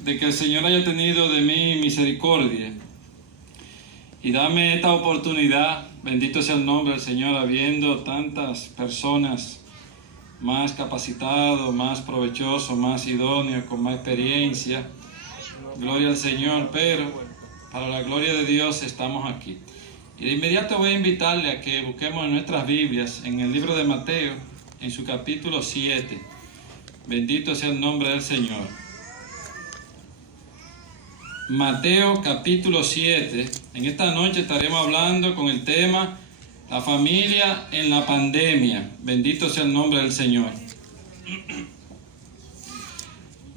de que el Señor haya tenido de mí misericordia y dame esta oportunidad, bendito sea el nombre del Señor, habiendo tantas personas más capacitadas, más provechosas, más idóneas, con más experiencia. Gloria al Señor, pero para la gloria de Dios estamos aquí. Y de inmediato voy a invitarle a que busquemos en nuestras Biblias, en el libro de Mateo, en su capítulo 7. Bendito sea el nombre del Señor. Mateo capítulo 7. En esta noche estaremos hablando con el tema la familia en la pandemia. Bendito sea el nombre del Señor.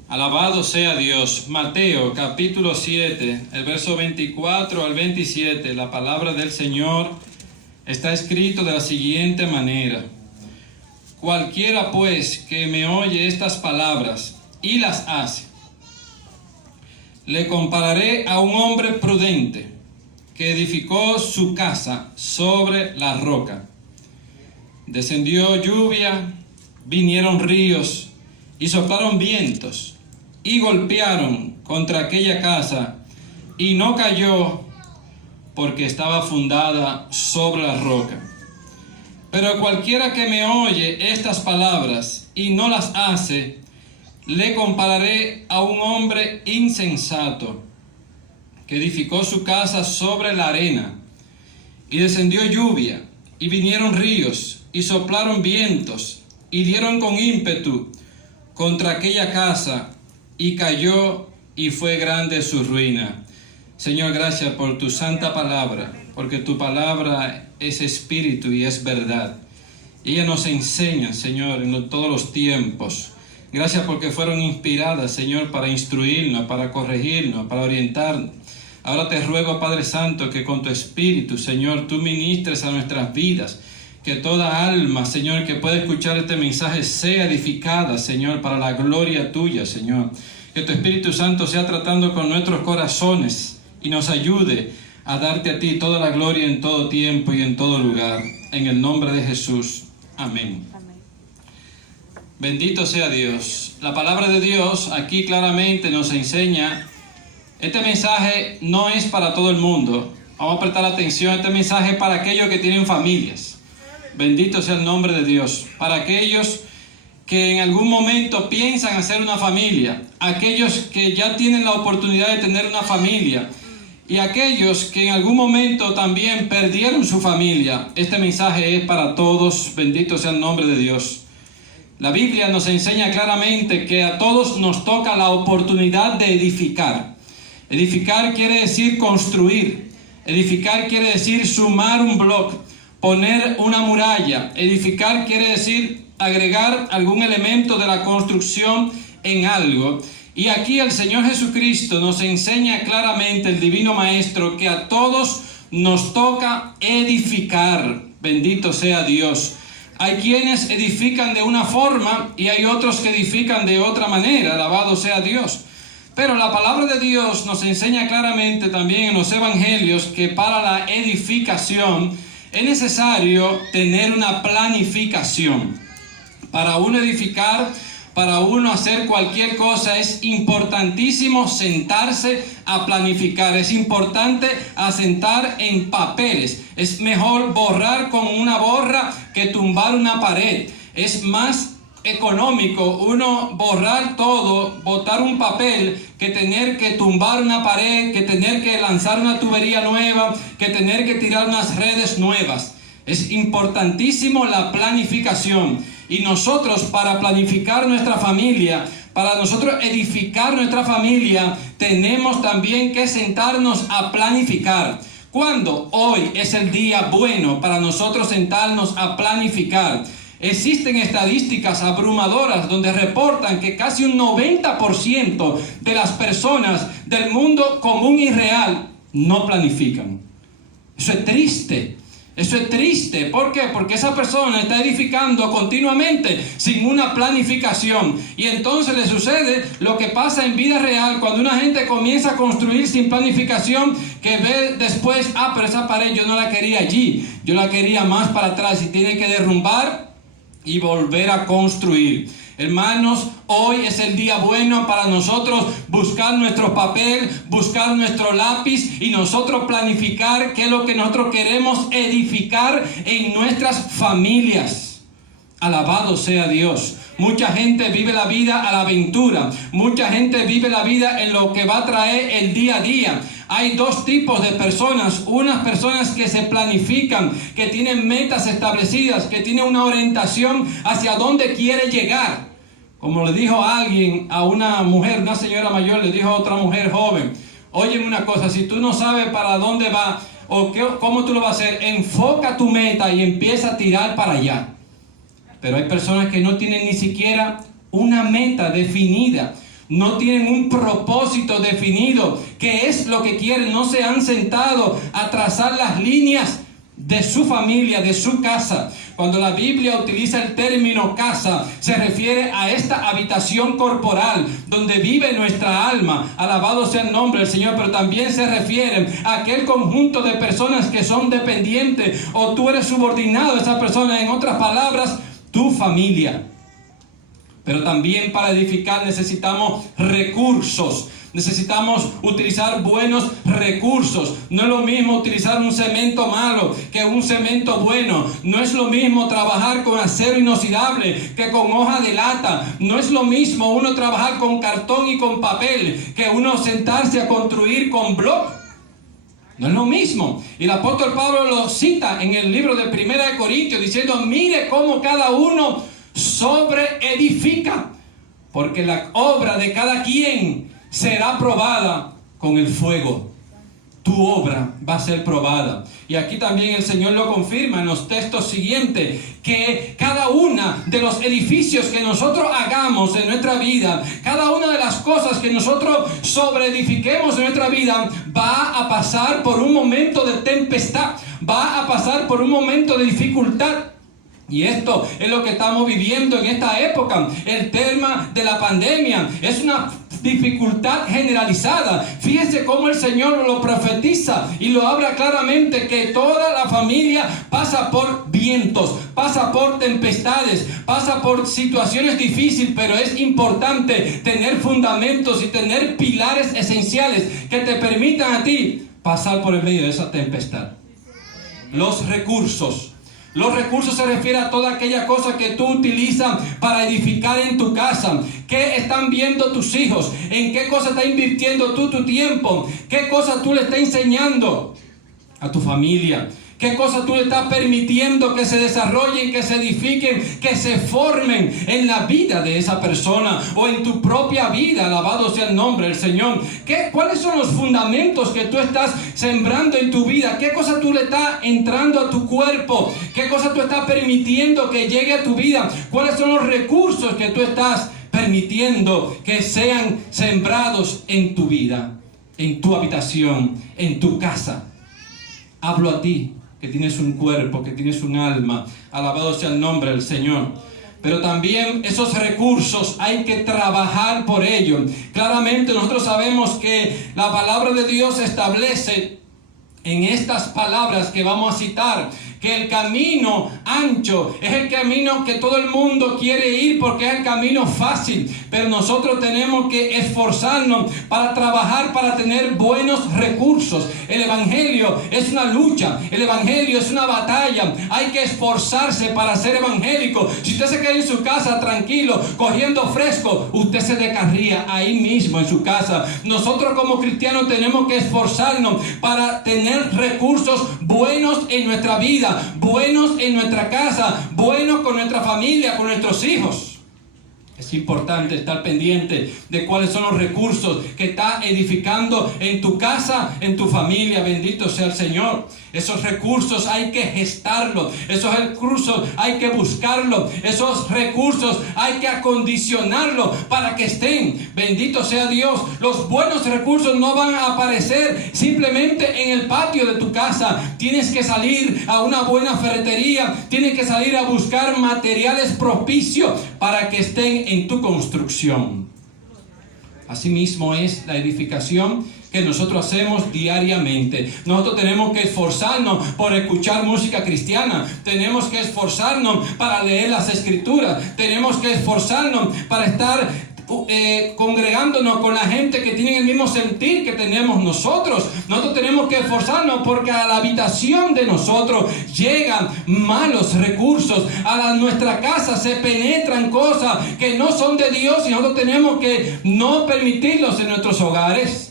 Alabado sea Dios. Mateo capítulo 7, el verso 24 al 27, la palabra del Señor está escrito de la siguiente manera. Cualquiera pues que me oye estas palabras y las hace, le compararé a un hombre prudente que edificó su casa sobre la roca. Descendió lluvia, vinieron ríos y soplaron vientos y golpearon contra aquella casa y no cayó porque estaba fundada sobre la roca. Pero cualquiera que me oye estas palabras y no las hace, le compararé a un hombre insensato que edificó su casa sobre la arena, y descendió lluvia, y vinieron ríos, y soplaron vientos, y dieron con ímpetu contra aquella casa, y cayó, y fue grande su ruina. Señor, gracias por tu santa palabra, porque tu palabra es espíritu y es verdad. Y ella nos enseña, Señor, en todos los tiempos. Gracias porque fueron inspiradas, Señor, para instruirnos, para corregirnos, para orientarnos. Ahora te ruego, Padre Santo, que con tu Espíritu, Señor, tú ministres a nuestras vidas. Que toda alma, Señor, que pueda escuchar este mensaje sea edificada, Señor, para la gloria tuya, Señor. Que tu Espíritu Santo sea tratando con nuestros corazones y nos ayude a darte a ti toda la gloria en todo tiempo y en todo lugar. En el nombre de Jesús. Amén. Bendito sea Dios. La palabra de Dios aquí claramente nos enseña, este mensaje no es para todo el mundo. Vamos a prestar atención, este mensaje es para aquellos que tienen familias. Bendito sea el nombre de Dios. Para aquellos que en algún momento piensan hacer una familia, aquellos que ya tienen la oportunidad de tener una familia y aquellos que en algún momento también perdieron su familia. Este mensaje es para todos. Bendito sea el nombre de Dios. La Biblia nos enseña claramente que a todos nos toca la oportunidad de edificar. Edificar quiere decir construir. Edificar quiere decir sumar un bloque, poner una muralla. Edificar quiere decir agregar algún elemento de la construcción en algo. Y aquí el Señor Jesucristo nos enseña claramente, el Divino Maestro, que a todos nos toca edificar. Bendito sea Dios. Hay quienes edifican de una forma y hay otros que edifican de otra manera. Alabado sea Dios. Pero la palabra de Dios nos enseña claramente también en los evangelios que para la edificación es necesario tener una planificación. Para uno edificar, para uno hacer cualquier cosa, es importantísimo sentarse a planificar. Es importante asentar en papeles. Es mejor borrar con una borra que tumbar una pared. Es más económico uno borrar todo, botar un papel, que tener que tumbar una pared, que tener que lanzar una tubería nueva, que tener que tirar unas redes nuevas. Es importantísimo la planificación. Y nosotros, para planificar nuestra familia, para nosotros edificar nuestra familia, tenemos también que sentarnos a planificar. ¿Cuándo? Hoy es el día bueno para nosotros sentarnos a planificar. Existen estadísticas abrumadoras donde reportan que casi un 90% de las personas del mundo común y real no planifican. Eso es triste. Eso es triste. ¿Por qué? Porque esa persona está edificando continuamente sin una planificación. Y entonces le sucede lo que pasa en vida real cuando una gente comienza a construir sin planificación, que ve después, pero esa pared yo no la quería allí, yo la quería más para atrás, y tiene que derrumbar y volver a construir. Hermanos, hoy es el día bueno para nosotros buscar nuestro papel, buscar nuestro lápiz y nosotros planificar qué es lo que nosotros queremos edificar en nuestras familias. Alabado sea Dios. Mucha gente vive la vida a la aventura. Mucha gente vive la vida en lo que va a traer el día a día. Hay dos tipos de personas. Unas personas que se planifican, que tienen metas establecidas, que tienen una orientación hacia dónde quiere llegar. Como le dijo alguien a una mujer, una señora mayor, le dijo a otra mujer joven: óyeme una cosa, si tú no sabes para dónde va o cómo tú lo vas a hacer, enfoca tu meta y empieza a tirar para allá. Pero hay personas que no tienen ni siquiera una meta definida. No tienen un propósito definido. ¿Qué es lo que quieren? No se han sentado a trazar las líneas de su familia, de su casa. Cuando la Biblia utiliza el término casa, se refiere a esta habitación corporal donde vive nuestra alma. Alabado sea el nombre del Señor. Pero también se refiere a aquel conjunto de personas que son dependientes o tú eres subordinado a esa persona. En otras palabras, tu familia. Pero también para edificar necesitamos recursos. Necesitamos utilizar buenos recursos. No es lo mismo utilizar un cemento malo que un cemento bueno. No es lo mismo trabajar con acero inoxidable que con hoja de lata. No es lo mismo uno trabajar con cartón y con papel que uno sentarse a construir con bloc. No es lo mismo. Y el apóstol Pablo lo cita en el libro de 1 de Corintios diciendo: mire cómo cada uno sobreedifica, porque la obra de cada quien será probada con el fuego. Tu obra va a ser probada. Y aquí también el Señor lo confirma en los textos siguientes, que cada una de los edificios que nosotros hagamos en nuestra vida, cada una de las cosas que nosotros sobreedifiquemos en nuestra vida, va a pasar por un momento de tempestad, va a pasar por un momento de dificultad. Y esto es lo que estamos viviendo en esta época. El tema de la pandemia es una dificultad generalizada. Fíjese cómo el Señor lo profetiza y lo habla claramente, que toda la familia pasa por vientos, pasa por tempestades, pasa por situaciones difíciles, pero es importante tener fundamentos y tener pilares esenciales que te permitan a ti pasar por el medio de esa tempestad. Los recursos. Los recursos se refiere a toda aquella cosa que tú utilizas para edificar en tu casa. ¿Qué están viendo tus hijos? ¿En qué cosa estás invirtiendo tú tu tiempo? ¿Qué cosa tú le estás enseñando a tu familia? ¿Qué cosas tú le estás permitiendo que se desarrollen, que se edifiquen, que se formen en la vida de esa persona o en tu propia vida? Alabado sea el nombre del Señor. ¿Cuáles son los fundamentos que tú estás sembrando en tu vida? ¿Qué cosa tú le estás entrando a tu cuerpo? ¿Qué cosa tú estás permitiendo que llegue a tu vida? ¿Cuáles son los recursos que tú estás permitiendo que sean sembrados en tu vida, en tu habitación, en tu casa? Hablo a ti, que tienes un cuerpo, que tienes un alma. Alabado sea el nombre del Señor. Pero también esos recursos hay que trabajar por ellos. Claramente nosotros sabemos que la palabra de Dios establece en estas palabras que vamos a citar, que el camino ancho es el camino que todo el mundo quiere ir porque es el camino fácil. Pero nosotros tenemos que esforzarnos para trabajar, para tener buenos recursos. El evangelio es una lucha, el evangelio es una batalla. Hay que esforzarse para ser evangélico. Si usted se queda en su casa tranquilo, cogiendo fresco, usted se descarría ahí mismo en su casa. Nosotros como cristianos tenemos que esforzarnos para tener recursos buenos en nuestra vida, buenos en nuestra casa, buenos con nuestra familia, con nuestros hijos. Es importante estar pendiente de cuáles son los recursos que está edificando en tu casa, en tu familia. Bendito sea el Señor. Esos recursos hay que gestarlos, esos recursos hay que buscarlos, esos recursos hay que acondicionarlos para que estén. Bendito sea Dios. Los buenos recursos no van a aparecer simplemente en el patio de tu casa. Tienes que salir a una buena ferretería, tienes que salir a buscar materiales propicios para que estén en tu construcción. Asimismo es la edificación que nosotros hacemos diariamente. Nosotros tenemos que esforzarnos por escuchar música cristiana. Tenemos que esforzarnos para leer las escrituras. Tenemos que esforzarnos para estar congregándonos con la gente que tiene el mismo sentir que tenemos nosotros. Nosotros tenemos que esforzarnos porque a la habitación de nosotros llegan malos recursos. A nuestra casa se penetran cosas que no son de Dios y nosotros tenemos que no permitirlos en nuestros hogares.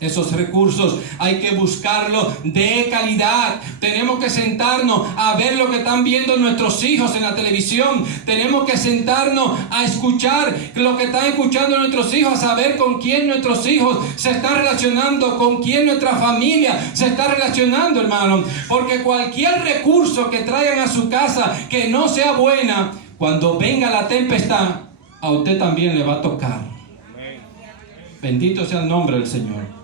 Esos recursos hay que buscarlos de calidad. Tenemos que sentarnos a ver lo que están viendo nuestros hijos en la televisión. Tenemos que sentarnos a escuchar lo que están escuchando nuestros hijos, a saber con quién nuestros hijos se están relacionando, con quién nuestra familia se está relacionando, hermano. Porque cualquier recurso que traigan a su casa que no sea buena, cuando venga la tempestad, a usted también le va a tocar. Bendito sea el nombre del Señor.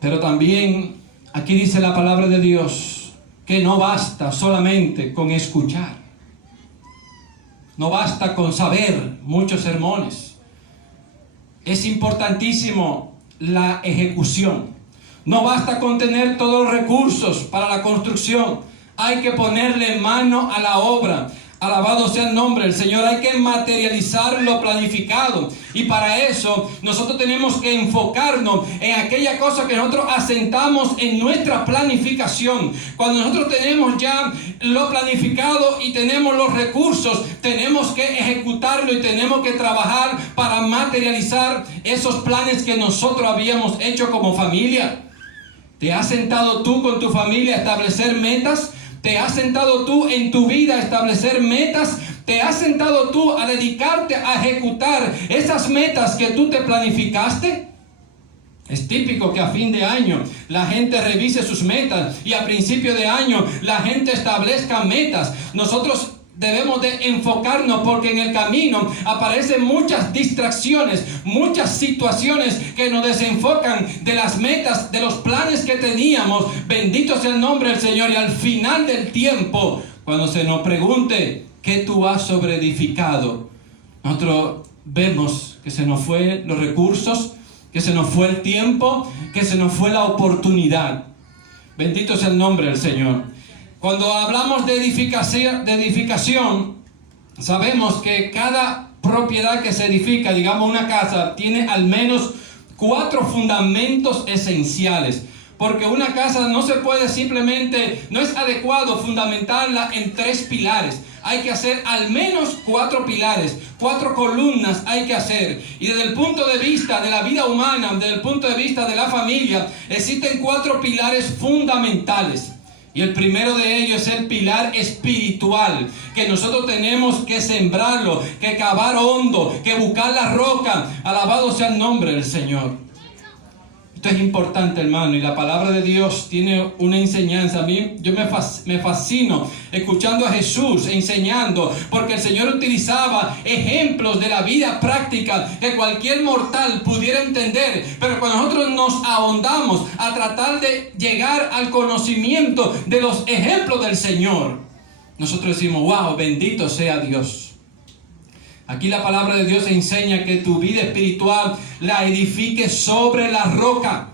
Pero también aquí dice la palabra de Dios que no basta solamente con escuchar. No basta con saber muchos sermones. Es importantísimo la ejecución. No basta con tener todos los recursos para la construcción. Hay que ponerle mano a la obra. Alabado sea el nombre del Señor. Hay que materializar lo planificado. Y para eso nosotros tenemos que enfocarnos en aquella cosa que nosotros asentamos en nuestra planificación. Cuando nosotros tenemos ya lo planificado y tenemos los recursos, tenemos que ejecutarlo y tenemos que trabajar para materializar esos planes que nosotros habíamos hecho como familia. ¿Te has sentado tú con tu familia a establecer metas? ¿Te has sentado tú en tu vida a establecer metas? ¿Te has sentado tú a dedicarte a ejecutar esas metas que tú te planificaste? Es típico que a fin de año la gente revise sus metas y a principio de año la gente establezca metas. Nosotros debemos de enfocarnos porque en el camino aparecen muchas distracciones, muchas situaciones que nos desenfocan de las metas, de los planes que teníamos. Bendito sea el nombre del Señor. Y al final del tiempo, cuando se nos pregunte ¿qué tú has sobreedificado?, nosotros vemos que se nos fue los recursos, que se nos fue el tiempo, que se nos fue la oportunidad. Bendito sea el nombre del Señor. Cuando hablamos de edificación, sabemos que cada propiedad que se edifica, digamos una casa, tiene al menos 4 fundamentos esenciales. Porque una casa no se puede simplemente, no es adecuado fundamentarla en 3 pilares. Hay que hacer al menos 4 pilares, 4 columnas hay que hacer. Y desde el punto de vista de la vida humana, desde el punto de vista de la familia, existen 4 pilares fundamentales. Y el primero de ellos es el pilar espiritual, que nosotros tenemos que sembrarlo, que cavar hondo, que buscar la roca. Alabado sea el nombre del Señor. Esto es importante, hermano, y la palabra de Dios tiene una enseñanza. A mí, yo me fascino escuchando a Jesús enseñando, porque el Señor utilizaba ejemplos de la vida práctica que cualquier mortal pudiera entender. Pero cuando nosotros nos ahondamos a tratar de llegar al conocimiento de los ejemplos del Señor, nosotros decimos, wow, bendito sea Dios. Aquí la palabra de Dios enseña que tu vida espiritual la edifiques sobre la roca.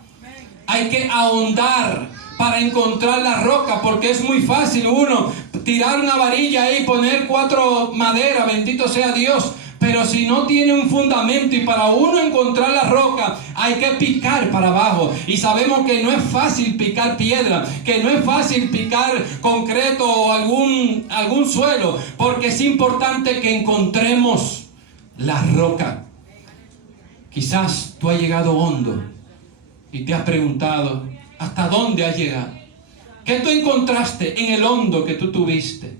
Hay que ahondar para encontrar la roca, porque es muy fácil uno tirar una varilla y poner 4 maderas, bendito sea Dios. Pero si no tiene un fundamento y para uno encontrar la roca hay que picar para abajo. Y sabemos que no es fácil picar piedra, que no es fácil picar concreto o algún suelo, porque es importante que encontremos la roca. Quizás tú has llegado hondo y te has preguntado, ¿hasta dónde has llegado? ¿Qué tú encontraste en el hondo que tú tuviste?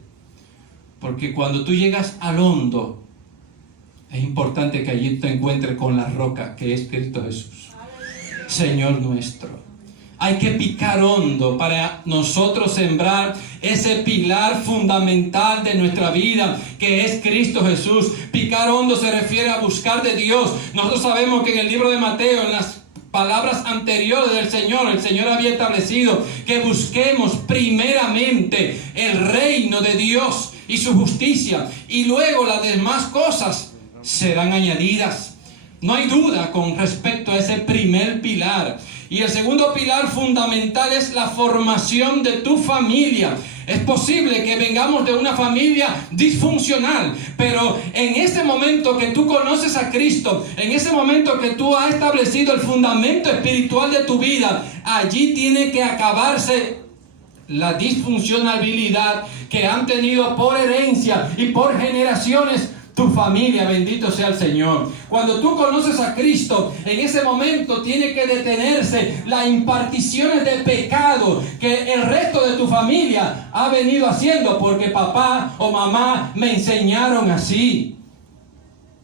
Porque cuando tú llegas al hondo, es importante que allí te encuentres con la roca que es Cristo Jesús, Señor nuestro. Hay que picar hondo para nosotros sembrar ese pilar fundamental de nuestra vida, que es Cristo Jesús. Picar hondo se refiere a buscar de Dios. Nosotros sabemos que en el libro de Mateo, en las palabras anteriores del Señor, el Señor había establecido que busquemos primeramente el reino de Dios y su justicia, y luego las demás cosas serán añadidas. No hay duda con respecto a ese primer pilar. Y el segundo pilar fundamental es la formación de tu familia. Es posible que vengamos de una familia disfuncional, pero en ese momento que tú conoces a Cristo, en ese momento que tú has establecido el fundamento espiritual de tu vida, allí tiene que acabarse la disfuncionalidad que han tenido por herencia y por generaciones tu familia. Bendito sea el Señor. Cuando tú conoces a Cristo, en ese momento tiene que detenerse las imparticiones de pecado que el resto de tu familia ha venido haciendo, porque papá o mamá me enseñaron así.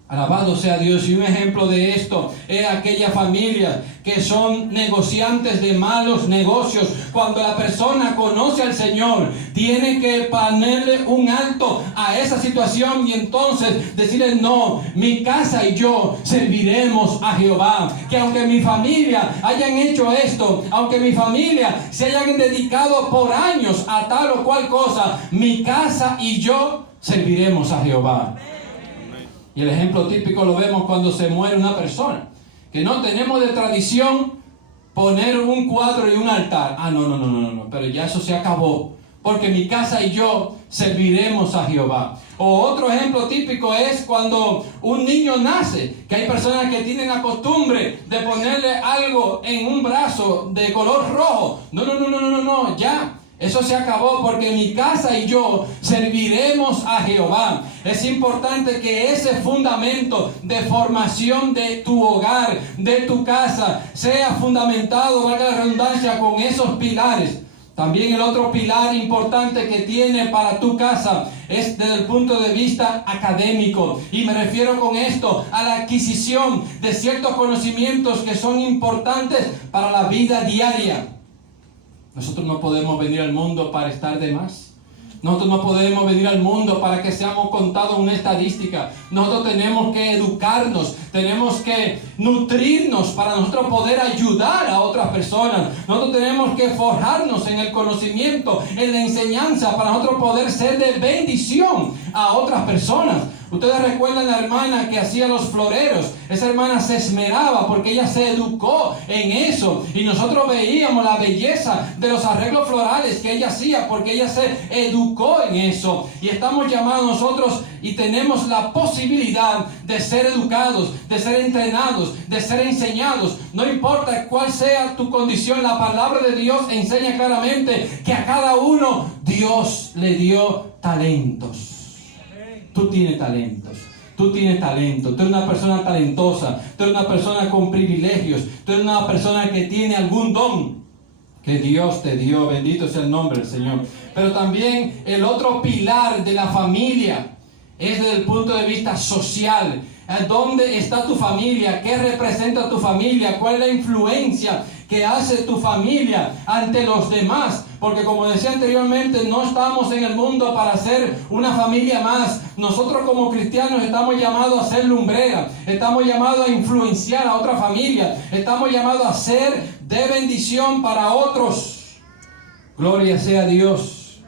Alabado sea Dios. Y un ejemplo de esto es aquella familia que son negociantes de malos negocios. Cuando la persona conoce al Señor, tiene que ponerle un alto a esa situación y entonces decirle: no, mi casa y yo serviremos a Jehová. Que aunque mi familia hayan hecho esto, aunque mi familia se hayan dedicado por años a tal o cual cosa, mi casa y yo serviremos a Jehová. Y el ejemplo típico lo vemos cuando se muere una persona, que no tenemos de tradición poner un cuadro y un altar. No, pero ya eso se acabó, porque mi casa y yo serviremos a Jehová. O otro ejemplo típico es cuando un niño nace, que hay personas que tienen la costumbre de ponerle algo en un brazo de color rojo. No, ya. Eso se acabó, porque mi casa y yo serviremos a Jehová. Es importante que ese fundamento de formación de tu hogar, de tu casa, sea fundamentado, valga la redundancia, con esos pilares. También el otro pilar importante que tiene para tu casa es desde el punto de vista académico. Y me refiero con esto a la adquisición de ciertos conocimientos que son importantes para la vida diaria. Nosotros no podemos venir al mundo para estar de más. Nosotros no podemos venir al mundo para que seamos contados una estadística. Nosotros tenemos que educarnos, tenemos que nutrirnos para nosotros poder ayudar a otras personas. Nosotros tenemos que forjarnos en el conocimiento, en la enseñanza, para nosotros poder ser de bendición a otras personas. Ustedes recuerdan la hermana que hacía los floreros. Esa hermana se esmeraba porque ella se educó en eso. Y nosotros veíamos la belleza de los arreglos florales que ella hacía porque ella se educó en eso. Y estamos llamados nosotros y tenemos la posibilidad de ser educados, de ser entrenados, de ser enseñados. No importa cuál sea tu condición, la palabra de Dios enseña claramente que a cada uno Dios le dio talentos. Tú tienes talentos, tú tienes talento, tú eres una persona talentosa, tú eres una persona con privilegios, tú eres una persona que tiene algún don que Dios te dio. Bendito sea el nombre del Señor. Pero también el otro pilar de la familia es desde el punto de vista social. ¿Dónde está tu familia? ¿Qué representa tu familia? ¿Cuál es la influencia que hace tu familia ante los demás? Porque como decía anteriormente, no estamos en el mundo para ser una familia más. Nosotros como cristianos estamos llamados a ser lumbrera. Estamos llamados a influenciar a otra familia. Estamos llamados a ser de bendición para otros. Gloria sea a Dios.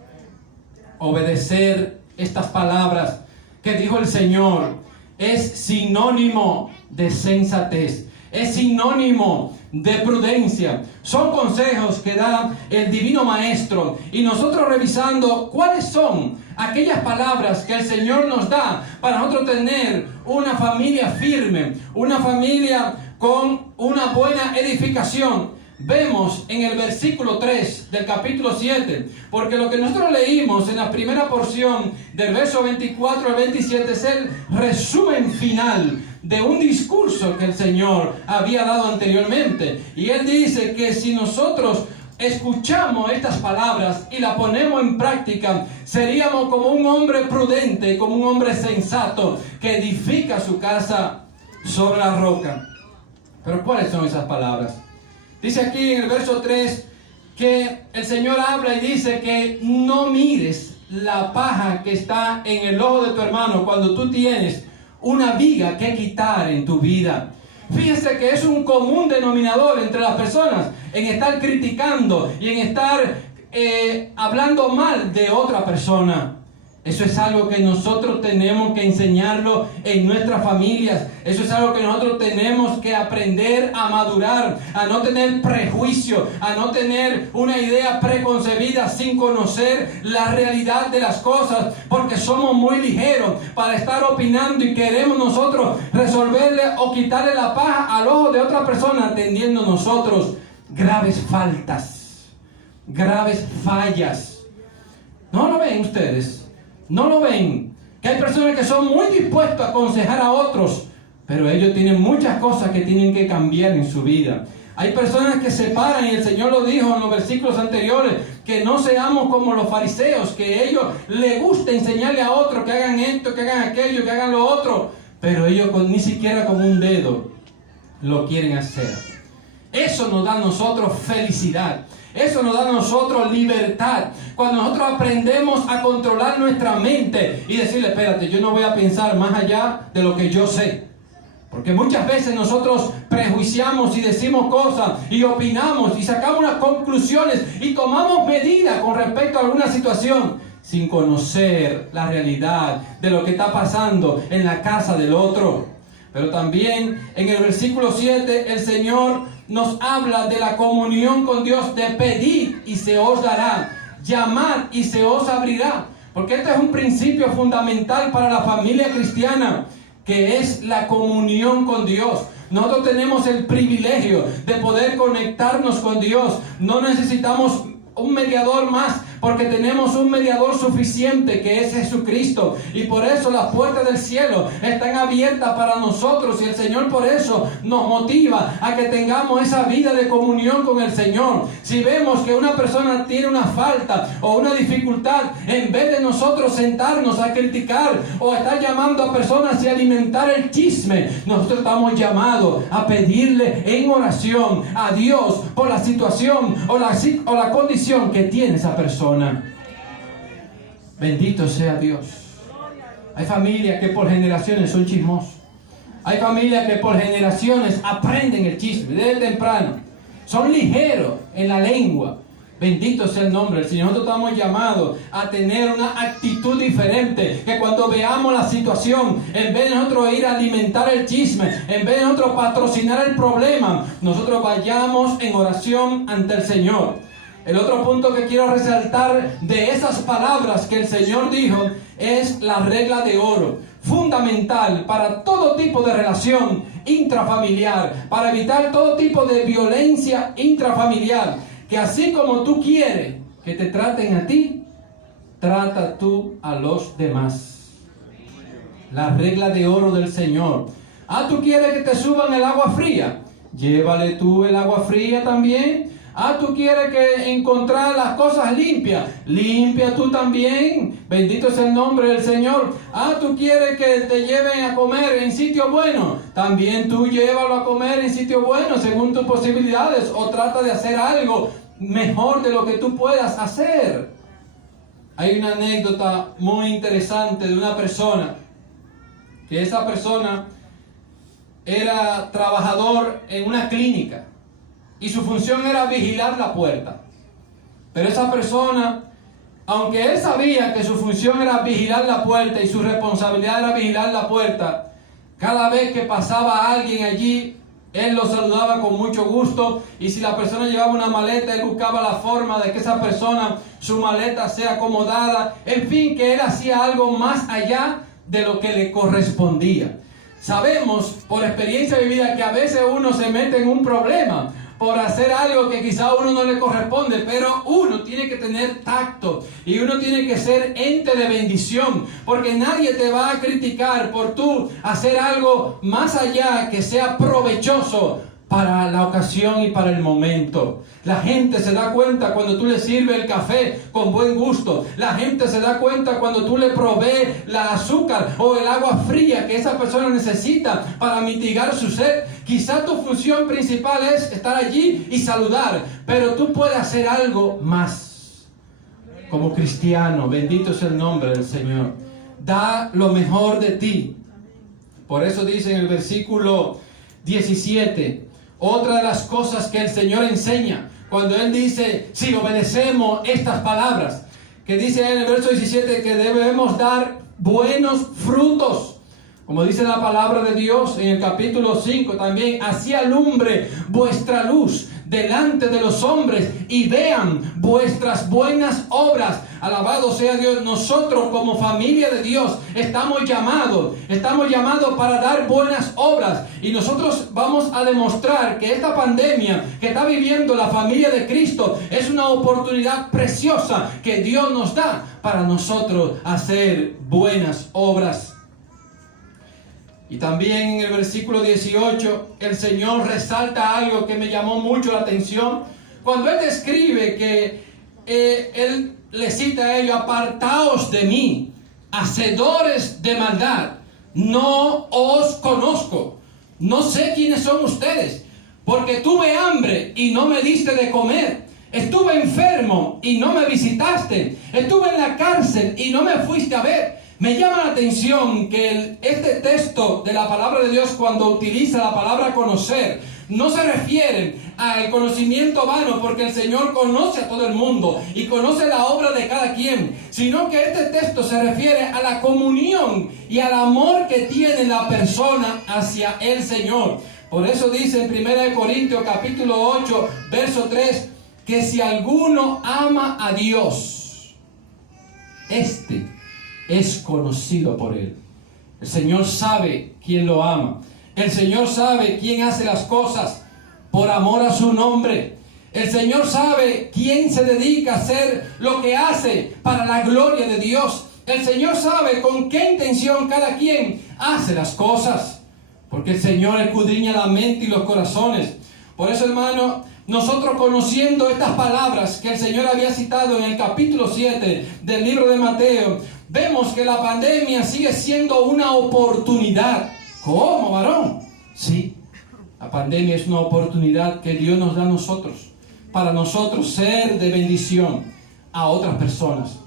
Obedecer estas palabras que dijo el Señor es sinónimo de sensatez. Es sinónimo de prudencia. Son consejos que da el Divino Maestro. Y nosotros revisando cuáles son aquellas palabras que el Señor nos da para nosotros tener una familia firme, una familia con una buena edificación. Vemos en el versículo 3 del capítulo 7, porque lo que nosotros leímos en la primera porción del verso 24 al 27 es el resumen final de un discurso que el Señor había dado anteriormente. Y Él dice que si nosotros escuchamos estas palabras y las ponemos en práctica, seríamos como un hombre prudente, como un hombre sensato que edifica su casa sobre la roca. Pero ¿cuáles son esas palabras? Dice aquí en el verso 3 que el Señor habla y dice que no mires la paja que está en el ojo de tu hermano cuando tú tienes una viga que quitar en tu vida. Fíjese que es un común denominador entre las personas en estar criticando y en estar hablando mal de otra persona. Eso es algo que nosotros tenemos que enseñarlo en nuestras familias. Eso es algo que nosotros tenemos que aprender a madurar, a no tener prejuicio, a no tener una idea preconcebida sin conocer la realidad de las cosas, porque somos muy ligeros para estar opinando y queremos nosotros resolverle o quitarle la paja al ojo de otra persona, teniendo nosotros graves faltas, graves fallas. ¿No lo ven ustedes? ¿No lo ven? Que hay personas que son muy dispuestas a aconsejar a otros, pero ellos tienen muchas cosas que tienen que cambiar en su vida. Hay personas que se paran, y el Señor lo dijo en los versículos anteriores, que no seamos como los fariseos, que a ellos les gusta enseñarle a otros que hagan esto, que hagan aquello, que hagan lo otro, pero ellos ni siquiera con un dedo lo quieren hacer. Eso nos da a nosotros felicidad. Eso nos da a nosotros libertad. Cuando nosotros aprendemos a controlar nuestra mente y decirle, espérate, yo no voy a pensar más allá de lo que yo sé. Porque muchas veces nosotros prejuiciamos y decimos cosas y opinamos y sacamos unas conclusiones y tomamos medidas con respecto a alguna situación sin conocer la realidad de lo que está pasando en la casa del otro. Pero también en el versículo 7 el Señor nos habla de la comunión con Dios, de pedir y se os dará, llamar y se os abrirá. Porque este es un principio fundamental para la familia cristiana, que es la comunión con Dios. Nosotros tenemos el privilegio de poder conectarnos con Dios. No necesitamos un mediador más, porque tenemos un mediador suficiente, que es Jesucristo, y por eso las puertas del cielo están abiertas para nosotros, y el Señor por eso nos motiva a que tengamos esa vida de comunión con el Señor. Si vemos que una persona tiene una falta o una dificultad, en vez de nosotros sentarnos a criticar o estar llamando a personas y alimentar el chisme, nosotros estamos llamados a pedirle en oración a Dios por la situación o la condición que tiene esa persona. Bendito sea Dios. Hay familias que por generaciones son chismosos. Hay familias que por generaciones aprenden el chisme desde temprano. Son ligeros en la lengua. Bendito sea el nombre del Señor. Nosotros estamos llamados a tener una actitud diferente. Que cuando veamos la situación, en vez de nosotros ir a alimentar el chisme, en vez de nosotros patrocinar el problema, nosotros vayamos en oración ante el Señor. El otro punto que quiero resaltar de esas palabras que el Señor dijo es la regla de oro, fundamental para todo tipo de relación intrafamiliar, para evitar todo tipo de violencia intrafamiliar, que así como tú quieres que te traten a ti, trata tú a los demás. La regla de oro del Señor. ¿Tú quieres que te suban el agua fría? Llévale tú el agua fría también. ¿Tú quieres que encontrar las cosas limpias? Limpia tú también. Bendito es el nombre del Señor. ¿Tú quieres que te lleven a comer en sitio bueno? También tú llévalo a comer en sitio bueno según tus posibilidades, o trata de hacer algo mejor de lo que tú puedas hacer. Hay una anécdota muy interesante de una persona, que esa persona era trabajador en una clínica y su función era vigilar la puerta. Pero esa persona, aunque él sabía que su función era vigilar la puerta y su responsabilidad era vigilar la puerta, cada vez que pasaba alguien allí, él lo saludaba con mucho gusto, y si la persona llevaba una maleta, él buscaba la forma de que esa persona, su maleta sea acomodada. En fin, que él hacía algo más allá de lo que le correspondía. Sabemos por experiencia vivida que a veces uno se mete en un problema por hacer algo que quizá a uno no le corresponde, pero uno tiene que tener tacto y uno tiene que ser ente de bendición, porque nadie te va a criticar por tú hacer algo más allá que sea provechoso para la ocasión y para el momento. La gente se da cuenta cuando tú le sirves el café con buen gusto. La gente se da cuenta cuando tú le provees la azúcar o el agua fría que esa persona necesita para mitigar su sed. Quizá tu función principal es estar allí y saludar, pero tú puedes hacer algo más. Como cristiano, bendito es el nombre del Señor. Da lo mejor de ti. Por eso dice en el versículo 17, otra de las cosas que el Señor enseña, cuando Él dice, si obedecemos estas palabras, que dice en el verso 17 que debemos dar buenos frutos. Como dice la palabra de Dios en el capítulo 5 también, así alumbre vuestra luz delante de los hombres y vean vuestras buenas obras. Alabado sea Dios. Nosotros como familia de Dios estamos llamados para dar buenas obras, y nosotros vamos a demostrar que esta pandemia que está viviendo la familia de Cristo es una oportunidad preciosa que Dios nos da para nosotros hacer buenas obras. Y también en el versículo 18, el Señor resalta algo que me llamó mucho la atención. Cuando Él describe que Él le cita a ellos: apartaos de mí, hacedores de maldad, no os conozco, no sé quiénes son ustedes, porque tuve hambre y no me diste de comer, estuve enfermo y no me visitaste, estuve en la cárcel y no me fuiste a ver. Me llama la atención que este texto de la palabra de Dios, cuando utiliza la palabra conocer, no se refiere al conocimiento vano, porque el Señor conoce a todo el mundo y conoce la obra de cada quien, sino que este texto se refiere a la comunión y al amor que tiene la persona hacia el Señor. Por eso dice en 1 Corintios capítulo 8, verso 3, que si alguno ama a Dios, este es conocido por Él. El Señor sabe quién lo ama. El Señor sabe quién hace las cosas por amor a su nombre. El Señor sabe quién se dedica a hacer lo que hace para la gloria de Dios. El Señor sabe con qué intención cada quien hace las cosas, porque el Señor escudriña la mente y los corazones. Por eso, hermano, nosotros, conociendo estas palabras que el Señor había citado en el capítulo 7 del libro de Mateo, vemos que la pandemia sigue siendo una oportunidad. ¿Cómo, varón? Sí, la pandemia es una oportunidad que Dios nos da a nosotros, para nosotros ser de bendición a otras personas,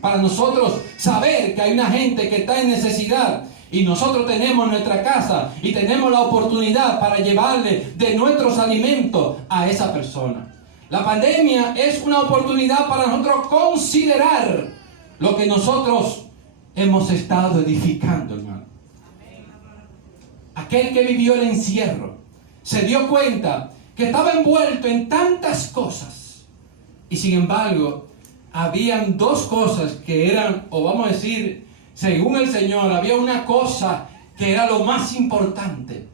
para nosotros saber que hay una gente que está en necesidad, y nosotros tenemos nuestra casa y tenemos la oportunidad para llevarle de nuestros alimentos a esa persona. La pandemia es una oportunidad para nosotros considerar lo que nosotros hemos estado edificando, hermano. Aquel que vivió el encierro se dio cuenta que estaba envuelto en tantas cosas, y sin embargo habían dos cosas que eran, o vamos a decir, según el Señor, había una cosa que era lo más importante,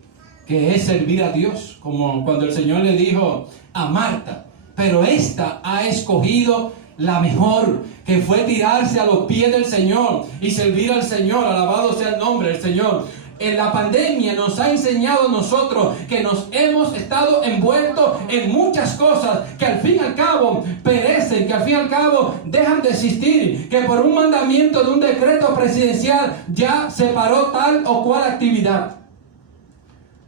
que es servir a Dios, como cuando el Señor le dijo a Marta: pero esta ha escogido la mejor, que fue tirarse a los pies del Señor y servir al Señor. Alabado sea el nombre del Señor. En la pandemia nos ha enseñado a nosotros que nos hemos estado envueltos en muchas cosas que al fin y al cabo perecen, que al fin y al cabo dejan de existir, que por un mandamiento de un decreto presidencial ya se paró tal o cual actividad.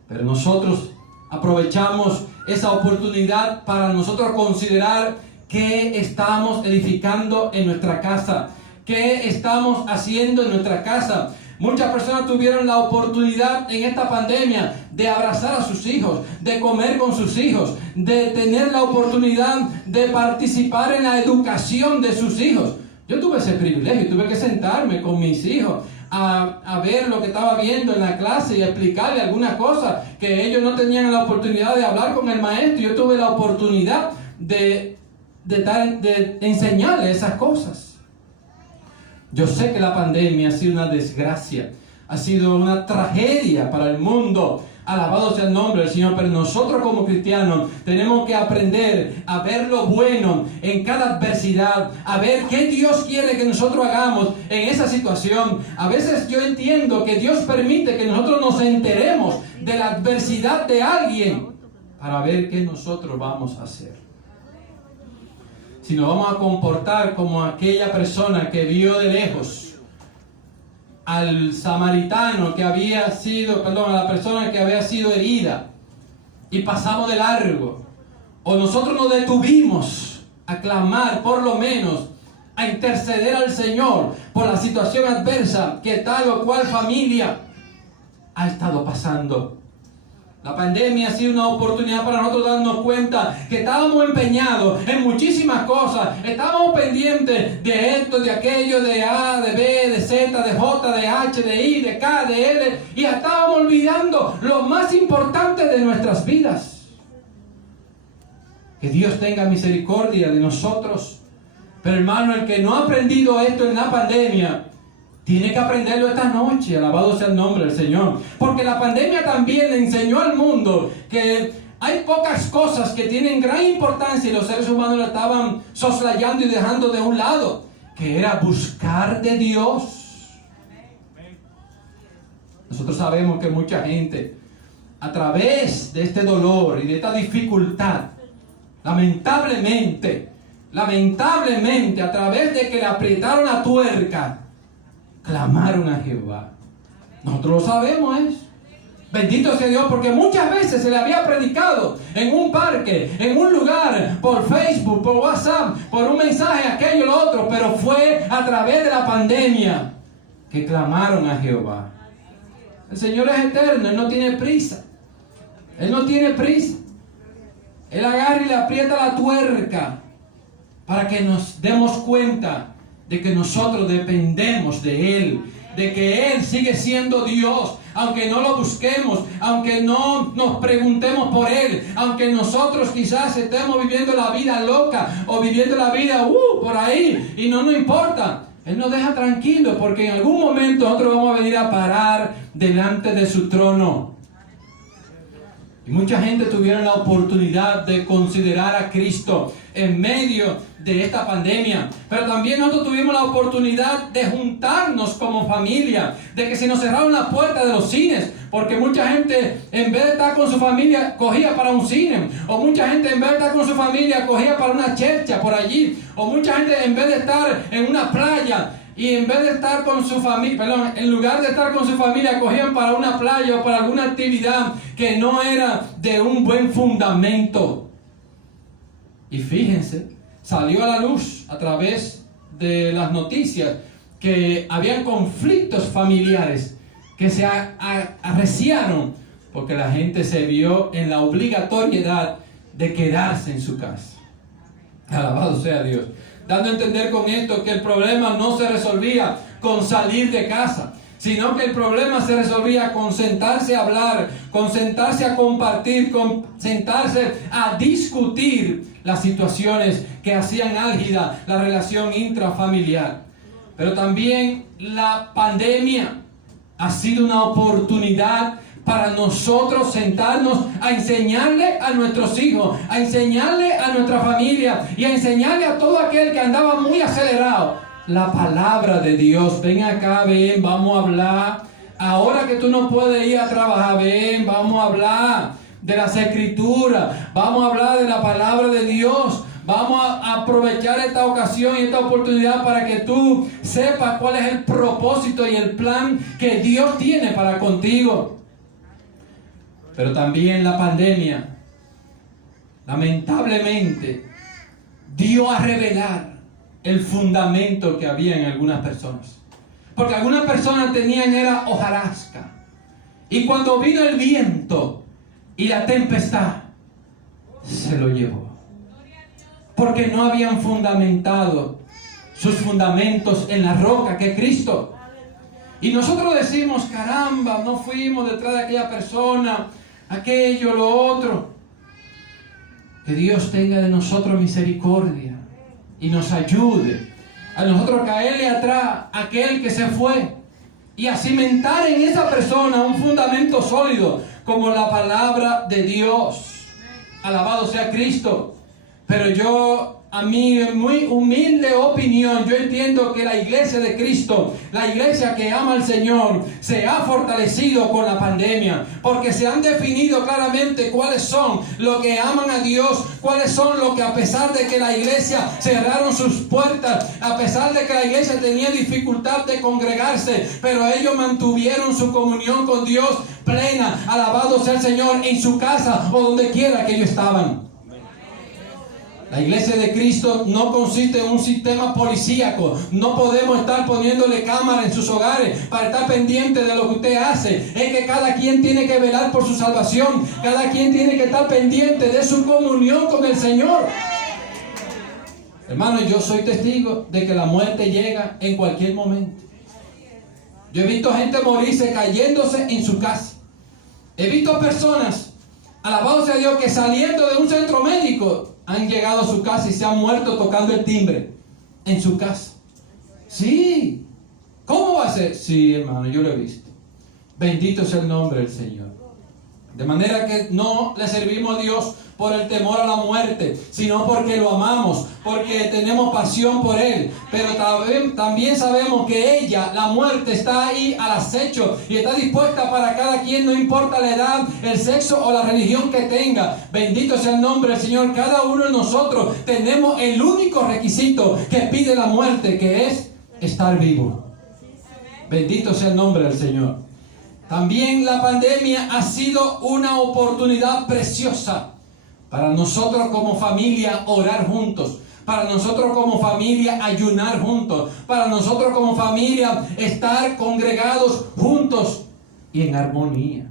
Pero nosotros aprovechamos esa oportunidad para nosotros considerar qué estamos edificando en nuestra casa, qué estamos haciendo en nuestra casa. Muchas personas tuvieron la oportunidad en esta pandemia de abrazar a sus hijos, de comer con sus hijos, de tener la oportunidad de participar en la educación de sus hijos. Yo tuve ese privilegio, tuve que sentarme con mis hijos a ver lo que estaba viendo en la clase y explicarle algunas cosas que ellos no tenían la oportunidad de hablar con el maestro. Yo tuve la oportunidad de enseñarle esas cosas. Yo sé que la pandemia ha sido una desgracia, ha sido una tragedia para el mundo. Alabado sea el nombre del Señor. Pero nosotros como cristianos tenemos que aprender a ver lo bueno en cada adversidad, a ver qué Dios quiere que nosotros hagamos en esa situación. A veces yo entiendo que Dios permite que nosotros nos enteremos de la adversidad de alguien para ver qué nosotros vamos a hacer. Si nos vamos a comportar como aquella persona que vio de lejos al samaritano que había sido, a la persona que había sido herida, y pasamos de largo, o nosotros nos detuvimos a clamar, por lo menos a interceder al Señor por la situación adversa que tal o cual familia ha estado pasando. La pandemia ha sido una oportunidad para nosotros darnos cuenta que estábamos empeñados en muchísimas cosas. Estábamos pendientes de esto, de aquello, de A, de B, de Z, de J, de H, de I, de K, de L. Y estábamos olvidando lo más importante de nuestras vidas. Que Dios tenga misericordia de nosotros. Pero hermano, el que no ha aprendido esto en la pandemia, tiene que aprenderlo esta noche. Alabado sea el nombre del Señor. Porque la pandemia también le enseñó al mundo que hay pocas cosas que tienen gran importancia y los seres humanos la estaban soslayando y dejando de un lado. Que era buscar de Dios. Nosotros sabemos que mucha gente, a través de este dolor y de esta dificultad, lamentablemente, a través de que le apretaron la tuerca, clamaron a Jehová. Nosotros lo sabemos, bendito sea Dios, porque muchas veces se le había predicado en un parque, en un lugar, por Facebook, por WhatsApp, por un mensaje, aquello y lo otro, pero fue a través de la pandemia que clamaron a Jehová. El Señor es eterno, Él no tiene prisa. Él no tiene prisa. Él agarra y le aprieta la tuerca para que nos demos cuenta de que nosotros dependemos de Él, de que Él sigue siendo Dios, aunque no lo busquemos, aunque no nos preguntemos por Él, aunque nosotros quizás estemos viviendo la vida loca o viviendo la vida por ahí y no nos importa. Él nos deja tranquilos porque en algún momento nosotros vamos a venir a parar delante de su trono. Y mucha gente tuvieron la oportunidad de considerar a Cristo en medio de esta pandemia. Pero también nosotros tuvimos la oportunidad de juntarnos como familia, de que se nos cerraron las puertas de los cines, porque mucha gente en vez de estar con su familia cogía para un cine, o mucha gente en vez de estar con su familia cogía para una chercha por allí, o mucha gente en vez de estar en una playa y en vez de estar con su familia, en lugar de estar con su familia, cogían para una playa o para alguna actividad que no era de un buen fundamento. Y fíjense, salió a la luz a través de las noticias que habían conflictos familiares que se arreciaron porque la gente se vio en la obligatoriedad de quedarse en su casa. Alabado sea Dios. Dando a entender con esto que el problema no se resolvía con salir de casa, sino que el problema se resolvía con sentarse a hablar, con sentarse a compartir, con sentarse a discutir las situaciones que hacían álgida la relación intrafamiliar. Pero también la pandemia ha sido una oportunidad para nosotros sentarnos a enseñarle a nuestros hijos, a enseñarle a nuestra familia y a enseñarle a todo aquel que andaba muy acelerado la palabra de Dios. Ven acá, ven, vamos a hablar. Ahora que tú no puedes ir a trabajar, ven, vamos a hablar de las escrituras, vamos a hablar de la palabra de Dios. Vamos a aprovechar esta ocasión y esta oportunidad para que tú sepas cuál es el propósito y el plan que Dios tiene para contigo. Pero también la pandemia, lamentablemente, dio a revelar el fundamento que había en algunas personas. Porque algunas personas tenían era hojarasca. Y cuando vino el viento y la tempestad, se lo llevó. Porque no habían fundamentado sus fundamentos en la roca que es Cristo. Y nosotros decimos, caramba, no fuimos detrás de aquella persona, aquello, lo otro. Que Dios tenga de nosotros misericordia y nos ayude a nosotros caerle atrás a aquel que se fue y a cimentar en esa persona un fundamento sólido como la palabra de Dios. Alabado sea Cristo. Pero yo, a mi muy humilde opinión, yo entiendo que la iglesia de Cristo, la iglesia que ama al Señor, se ha fortalecido con la pandemia, porque se han definido claramente cuáles son los que aman a Dios, cuáles son los que, a pesar de que la iglesia cerraron sus puertas, a pesar de que la iglesia tenía dificultad de congregarse, pero ellos mantuvieron su comunión con Dios plena. Alabado sea el Señor, en su casa o donde quiera que ellos estaban. La iglesia de Cristo no consiste en un sistema policíaco. No podemos estar poniéndole cámara en sus hogares para estar pendiente de lo que usted hace. Es que cada quien tiene que velar por su salvación. Cada quien tiene que estar pendiente de su comunión con el Señor. Hermano, yo soy testigo de que la muerte llega en cualquier momento. Yo he visto gente morirse cayéndose en su casa. He visto personas, alabado sea Dios, que saliendo de un centro médico han llegado a su casa y se han muerto tocando el timbre en su casa. Sí. ¿Cómo va a ser? Sí, hermano, yo lo he visto. Bendito sea el nombre del Señor. De manera que no le servimos a Dios por el temor a la muerte, sino porque lo amamos, porque tenemos pasión por Él. Pero también sabemos que ella, la muerte, está ahí al acecho y está dispuesta para cada quien, no importa la edad, el sexo o la religión que tenga. Bendito sea el nombre del Señor. Cada uno de nosotros tenemos el único requisito que pide la muerte, que es estar vivo. Bendito sea el nombre del Señor. También la pandemia ha sido una oportunidad preciosa para nosotros como familia orar juntos, para nosotros como familia ayunar juntos, para nosotros como familia estar congregados juntos y en armonía.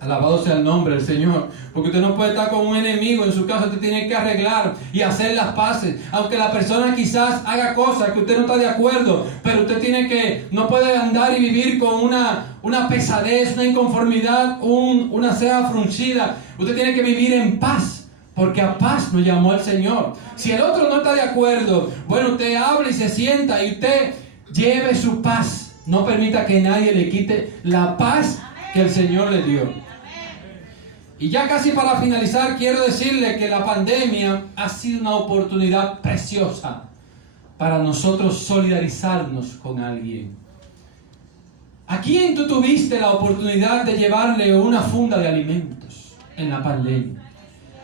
Alabado sea el nombre del Señor. Porque usted no puede estar con un enemigo en su casa. Usted tiene que arreglar y hacer las paces. Aunque la persona quizás haga cosas que usted no está de acuerdo. Pero usted tiene que, no puede andar y vivir con una pesadez, una inconformidad, una ceja fruncida. Usted tiene que vivir en paz. Porque a paz nos llamó el Señor. Si el otro no está de acuerdo, bueno, usted habla y se sienta y usted lleve su paz. No permita que nadie le quite la paz que el Señor le dio. Y ya casi para finalizar, quiero decirle que la pandemia ha sido una oportunidad preciosa para nosotros solidarizarnos con alguien. ¿A quién tú tuviste la oportunidad de llevarle una funda de alimentos en la pandemia?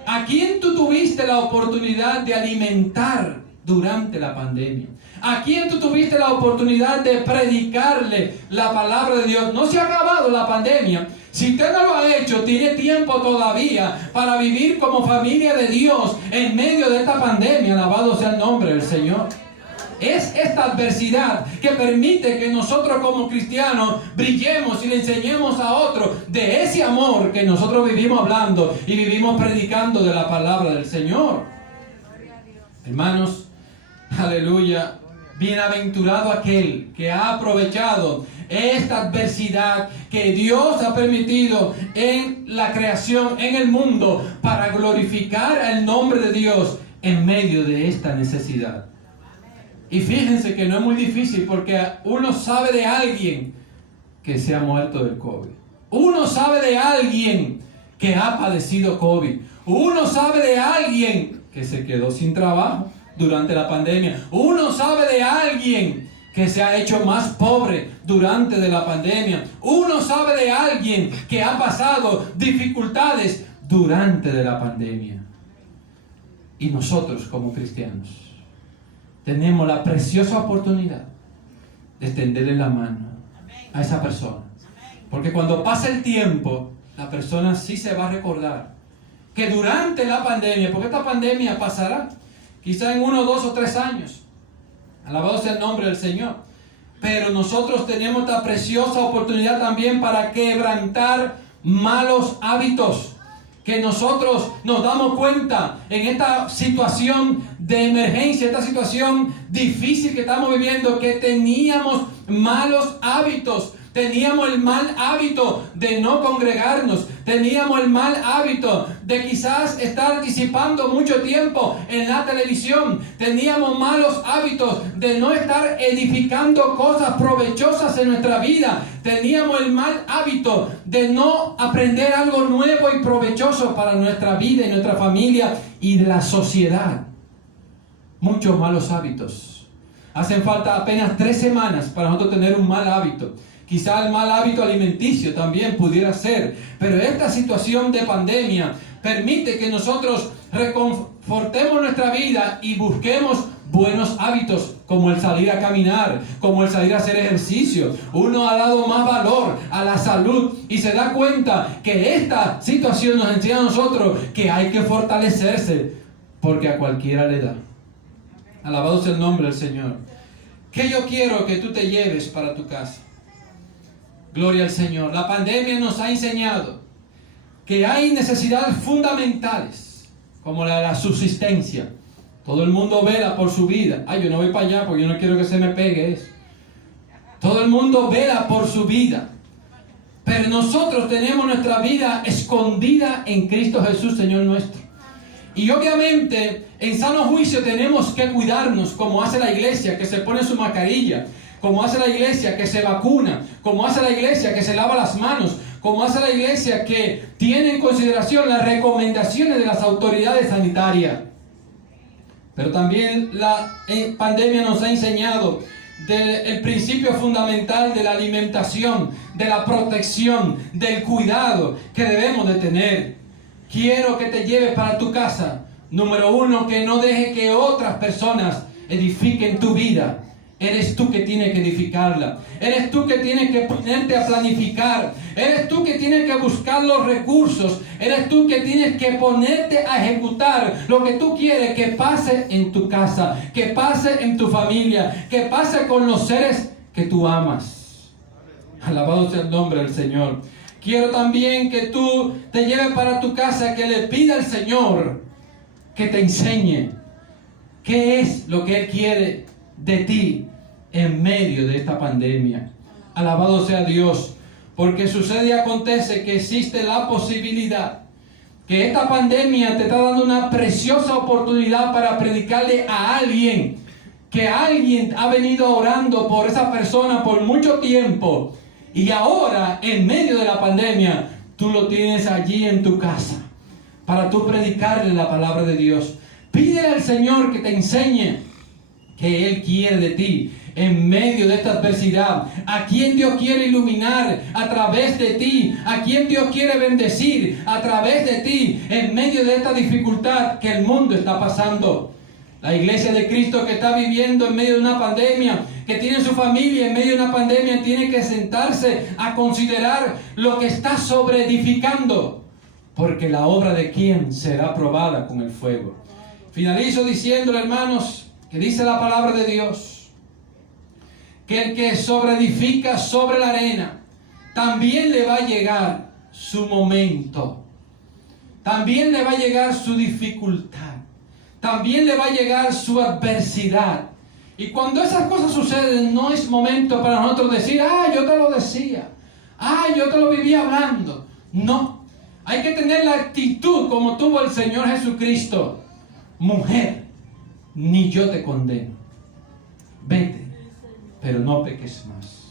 ¿A quién tú tuviste la oportunidad de alimentar durante la pandemia? ¿A quién tú tuviste la oportunidad de predicarle la palabra de Dios? No se ha acabado la pandemia. Si usted no lo ha hecho, tiene tiempo todavía para vivir como familia de Dios en medio de esta pandemia. Alabado sea el nombre del Señor. Es esta adversidad que permite que nosotros como cristianos brillemos y le enseñemos a otros de ese amor que nosotros vivimos hablando y vivimos predicando de la palabra del Señor. Hermanos, aleluya. Bienaventurado aquel que ha aprovechado esta adversidad que Dios ha permitido en la creación, en el mundo, para glorificar el nombre de Dios en medio de esta necesidad. Y fíjense que no es muy difícil porque uno sabe de alguien que se ha muerto del COVID. Uno sabe de alguien que ha padecido COVID. Uno sabe de alguien que se quedó sin trabajo durante la pandemia. Uno sabe de alguien que se ha hecho más pobre durante de la pandemia. Uno sabe de alguien que ha pasado dificultades durante de la pandemia. Y nosotros como cristianos tenemos la preciosa oportunidad de extenderle la mano a esa persona. Porque cuando pase el tiempo, la persona sí se va a recordar que durante la pandemia, porque esta pandemia pasará quizá en 1, 2 o 3 años. Alabado sea el nombre del Señor. Pero nosotros tenemos esta preciosa oportunidad también para quebrantar malos hábitos. Que nosotros nos damos cuenta en esta situación de emergencia, esta situación difícil que estamos viviendo, que teníamos malos hábitos. Teníamos el mal hábito de no congregarnos. Teníamos el mal hábito de quizás estar disipando mucho tiempo en la televisión. Teníamos malos hábitos de no estar edificando cosas provechosas en nuestra vida. Teníamos el mal hábito de no aprender algo nuevo y provechoso para nuestra vida y nuestra familia y de la sociedad. Muchos malos hábitos. Hacen falta apenas 3 semanas para nosotros tener un mal hábito. Quizá el mal hábito alimenticio también pudiera ser. Pero esta situación de pandemia permite que nosotros reconfortemos nuestra vida y busquemos buenos hábitos, como el salir a caminar, como el salir a hacer ejercicio. Uno ha dado más valor a la salud y se da cuenta que esta situación nos enseña a nosotros que hay que fortalecerse porque a cualquiera le da. Alabado sea el nombre del Señor. ¿Qué yo quiero que tú te lleves para tu casa? Gloria al Señor. La pandemia nos ha enseñado que hay necesidades fundamentales, como la de la subsistencia. Todo el mundo vela por su vida. Ay, yo no voy para allá porque yo no quiero que se me pegue eso. Todo el mundo vela por su vida. Pero nosotros tenemos nuestra vida escondida en Cristo Jesús, Señor nuestro. Y obviamente, en sano juicio tenemos que cuidarnos, como hace la iglesia, que se pone su mascarilla, como hace la iglesia que se vacuna, como hace la iglesia que se lava las manos, como hace la iglesia que tiene en consideración las recomendaciones de las autoridades sanitarias. Pero también la pandemia nos ha enseñado del principio fundamental de la alimentación, de la protección, del cuidado que debemos de tener. Quiero que te lleves para tu casa. Número uno, que no deje que otras personas edifiquen tu vida. Eres tú que tienes que edificarla. Eres tú que tienes que ponerte a planificar. Eres tú que tienes que buscar los recursos. Eres tú que tienes que ponerte a ejecutar lo que tú quieres que pase en tu casa, que pase en tu familia, que pase con los seres que tú amas. Alabado sea el nombre del Señor. Quiero también que tú te lleves para tu casa, que le pida al Señor que te enseñe qué es lo que Él quiere de ti en medio de esta pandemia. Alabado sea Dios, porque sucede y acontece que existe la posibilidad que esta pandemia te está dando una preciosa oportunidad para predicarle a alguien, que alguien ha venido orando por esa persona por mucho tiempo, y ahora en medio de la pandemia tú lo tienes allí en tu casa para tú predicarle la palabra de Dios. Pídele al Señor que te enseñe que Él quiere de ti en medio de esta adversidad. A quien Dios quiere iluminar a través de ti. A quien Dios quiere bendecir a través de ti en medio de esta dificultad que el mundo está pasando. La iglesia de Cristo que está viviendo en medio de una pandemia, que tiene su familia en medio de una pandemia, tiene que sentarse a considerar lo que está sobreedificando, porque la obra de quién será probada con el fuego. Finalizo diciéndole, hermanos, que dice la palabra de Dios, que el que sobreedifica sobre la arena, también le va a llegar su momento, también le va a llegar su dificultad, también le va a llegar su adversidad. Y cuando esas cosas suceden, no es momento para nosotros decir, yo te lo decía, yo te lo vivía hablando. No, hay que tener la actitud como tuvo el Señor Jesucristo. Mujer, ni yo te condeno. Vete, pero no peques más.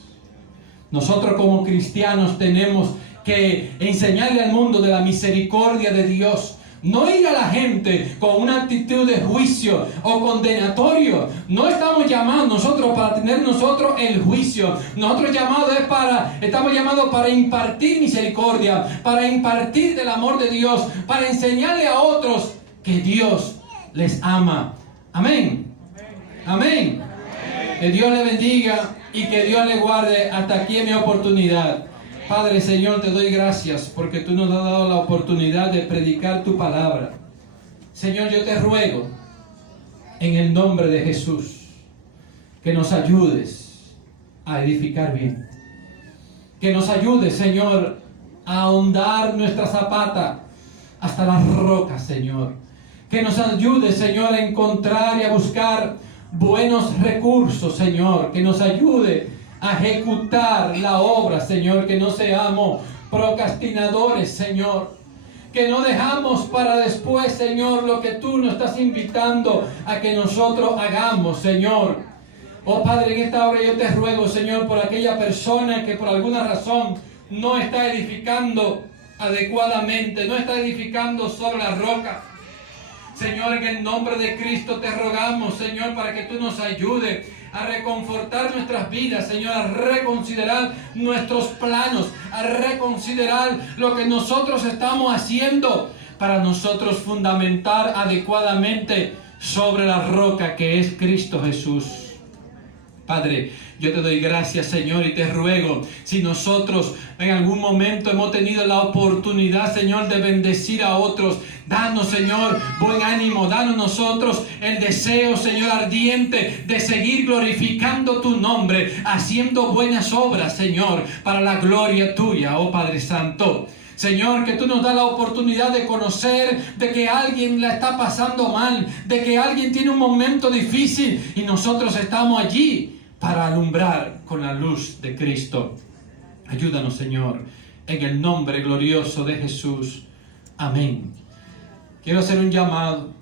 Nosotros como cristianos tenemos que enseñarle al mundo de la misericordia de Dios. No ir a la gente con una actitud de juicio o condenatorio. No estamos llamados nosotros para tener nosotros el juicio. Nosotros estamos llamados para impartir misericordia, para impartir del amor de Dios, para enseñarle a otros que Dios les ama. Amén. Amén. Que Dios le bendiga y que Dios le guarde. Hasta aquí mi oportunidad. Padre, Señor, te doy gracias porque tú nos has dado la oportunidad de predicar tu palabra. Señor, yo te ruego en el nombre de Jesús que nos ayudes a edificar bien. Que nos ayudes, Señor, a ahondar nuestra zapata hasta las rocas, Señor. Que nos ayudes, Señor, a encontrar y a buscar buenos recursos, Señor. Que nos ayude a ejecutar la obra, Señor, que no seamos procrastinadores, Señor, que no dejamos para después, Señor, lo que tú nos estás invitando a que nosotros hagamos, Señor. Oh Padre, en esta hora yo te ruego, Señor, por aquella persona que por alguna razón no está edificando adecuadamente, no está edificando sobre la roca. Señor, en el nombre de Cristo te rogamos, Señor, para que tú nos ayudes a reconfortar nuestras vidas, Señor, a reconsiderar nuestros planos, a reconsiderar lo que nosotros estamos haciendo para nosotros fundamentar adecuadamente sobre la roca que es Cristo Jesús. Padre, yo te doy gracias, Señor, y te ruego, si nosotros en algún momento hemos tenido la oportunidad, Señor, de bendecir a otros, danos, Señor, buen ánimo, danos nosotros el deseo, Señor, ardiente de seguir glorificando tu nombre, haciendo buenas obras, Señor, para la gloria tuya, oh Padre Santo. Señor, que tú nos das la oportunidad de conocer de que alguien la está pasando mal, de que alguien tiene un momento difícil y nosotros estamos allí para alumbrar con la luz de Cristo. Ayúdanos, Señor, en el nombre glorioso de Jesús. Amén. Quiero hacer un llamado.